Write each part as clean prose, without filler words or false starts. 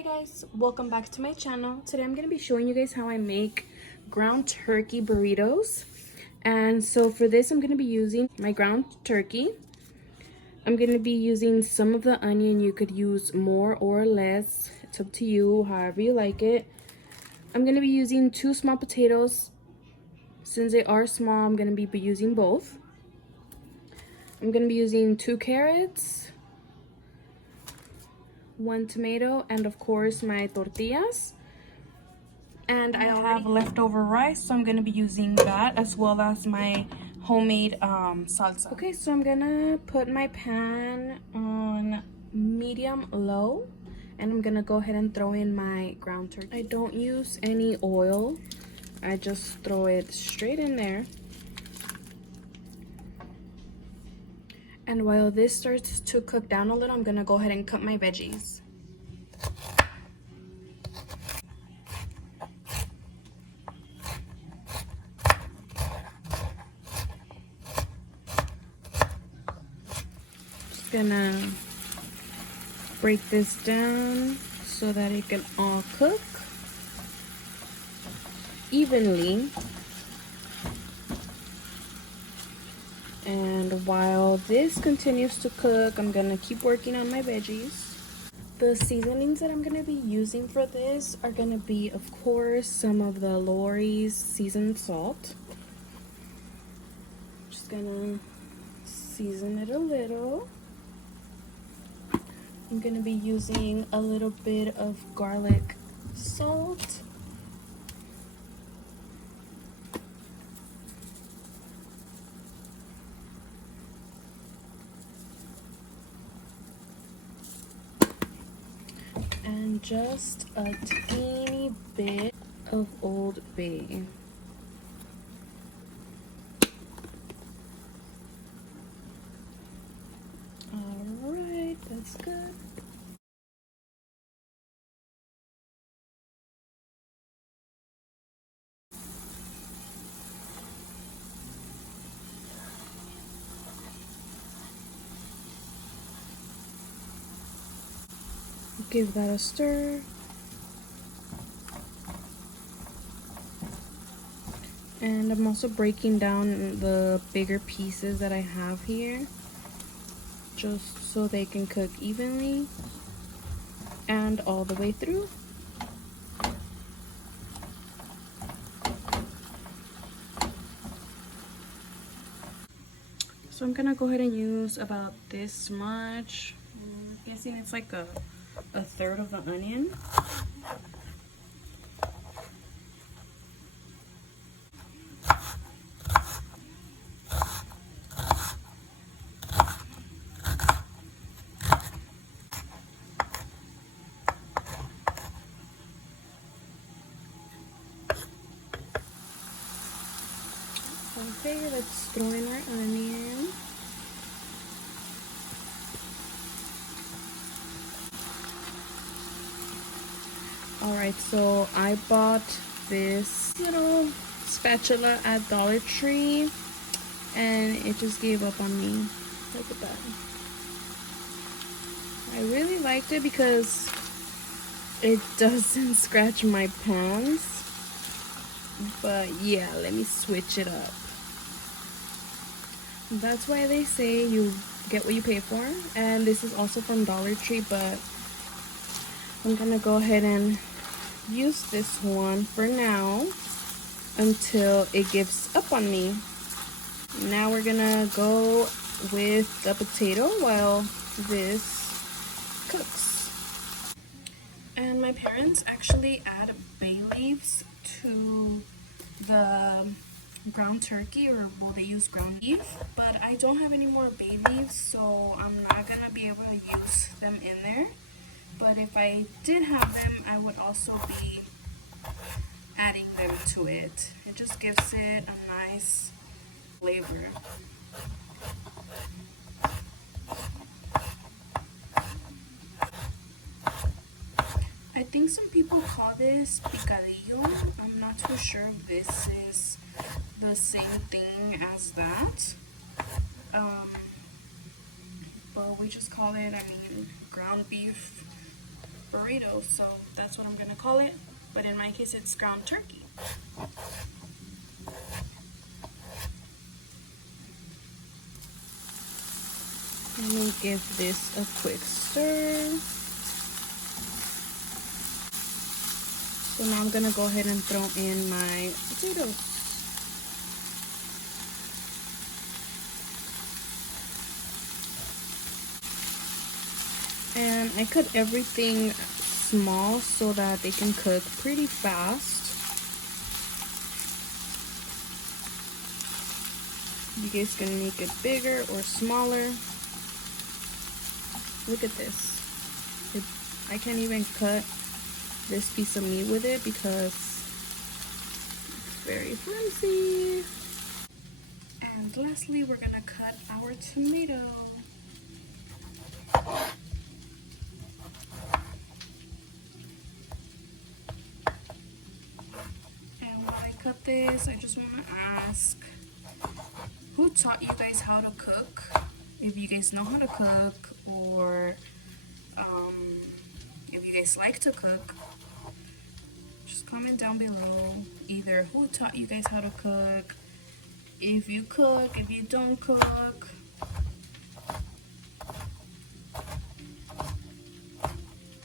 Hi guys, welcome back to my channel. Today I'm going to be showing you guys how I make ground turkey burritos. And so for this I'm going to be using my ground turkey. I'm going to be using some of the onion. You could use more or less. It's up to you, however you like it. I'm going to be using 2 small potatoes. Since they are small, I'm going to be using both. I'm going to be using 2 carrots, 1 tomato, and of course my tortillas. And I have leftover rice, so I'm going to be using that as well as my homemade salsa. Okay, so I'm going to put my pan on medium low, and I'm going to go ahead and throw in my ground turkey. I don't use any oil. I just throw it straight in there. And while this starts to cook down a little, I'm going to go ahead and cut my veggies. Just gonna break this down so that it can all cook evenly. And while this continues to cook, I'm gonna keep working on my veggies. The seasonings that I'm gonna be using for this are gonna be, of course, some of the Lori's seasoned salt. Just gonna season it a little. I'm gonna be using a little bit of garlic salt. And just a teeny bit of Old Bay. Alright, that's good. Give that a stir. And I'm also breaking down the bigger pieces that I have here, just so they can cook evenly and all the way through. So I'm gonna go ahead and use about this much. I'm guessing it's like a third of the onion. Okay, let's throw in our onion. Alright, so I bought this little spatula at Dollar Tree and it just gave up on me. Look at that. I really liked it because it doesn't scratch my pans. But yeah, let me switch it up. That's why they say you get what you pay for. And this is also from Dollar Tree, but I'm gonna go ahead and use this one for now until it gives up on me. Now we're gonna go with the potato while this cooks. And my parents actually add bay leaves to the ground turkey, or well, they use ground beef, but I don't have any more bay leaves, so I'm not gonna be able to use them in there. But if I did have them, I would also be adding them to it. It just gives it a nice flavor. I think some people call this picadillo. I'm not too sure if this is the same thing as that. But we just call it, ground beef burrito, so that's what I'm gonna call it, but in my case it's ground turkey. Let me give this a quick stir. So now I'm gonna go ahead and throw in my potatoes. And I cut everything small so that they can cook pretty fast. You guys can make it bigger or smaller. Look at this. I can't even cut this piece of meat with it because it's very flimsy. And lastly, we're gonna cut our tomato. And while I cut this, I just want to ask, who taught you guys how to cook? If you guys know how to cook, or if you guys like to cook, just comment down below either who taught you guys how to cook, if you cook, if you don't cook.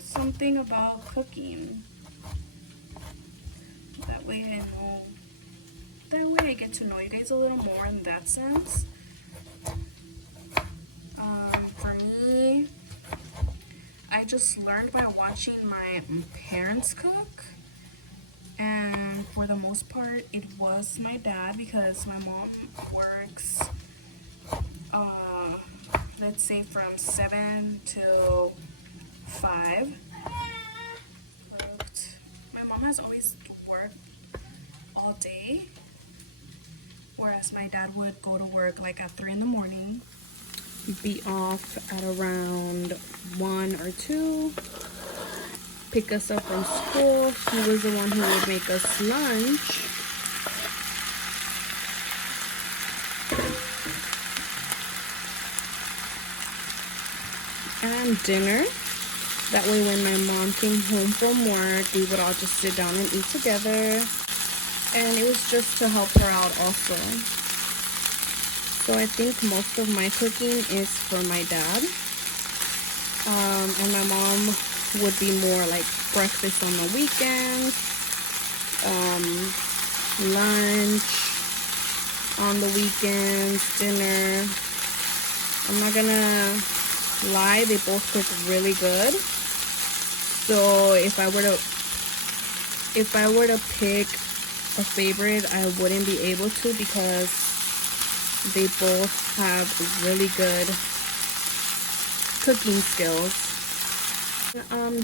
Something about cooking. That way I know. That way I get to know you guys a little more in that sense. For me, I just learned by watching my parents cook, and for the most part it was my dad, because my mom works let's say from 7 to 5. My mom has always worked all day, whereas my dad would go to work like at 3 in the morning, be off at around 1 or 2, pick us up from school. He was the one who would make us lunch. And dinner. That way when my mom came home from work, we would all just sit down and eat together. And it was just to help her out also. So I think most of my cooking is for my dad. And my mom would be more like breakfast on the weekends, lunch on the weekends, dinner. I'm not gonna lie, they both cook really good. So if I were to pick a favorite, I wouldn't be able to, because they both have really good cooking skills.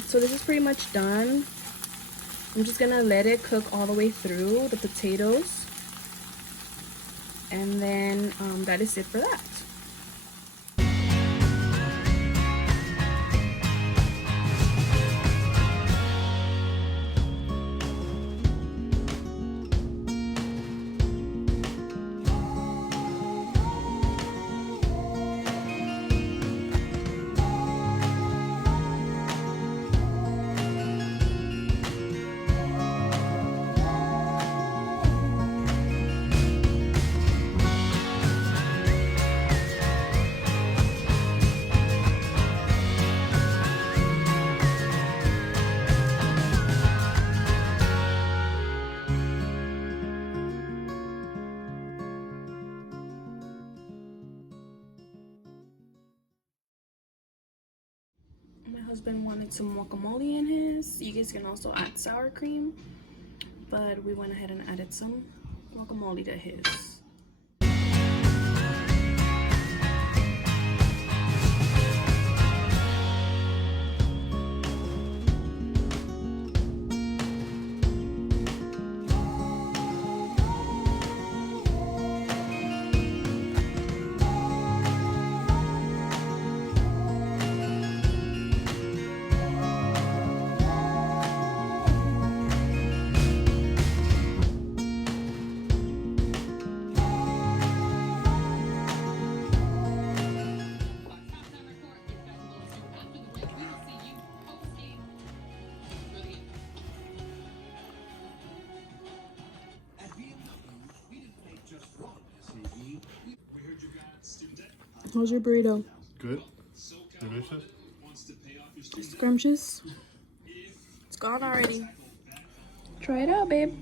So this is pretty much done. I'm just gonna let it cook all the way through, the potatoes, and then that is it for that. My husband wanted some guacamole in his. You guys can also add sour cream, but we went ahead and added some guacamole to his. How's your burrito? Good. Delicious. Scrumptious. It's gone already. Try it out, babe.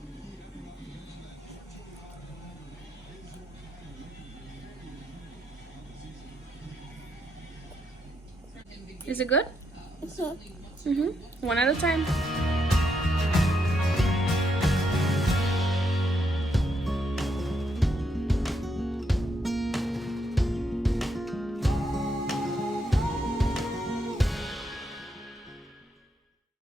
Is it good? Mm-hmm. One at a time.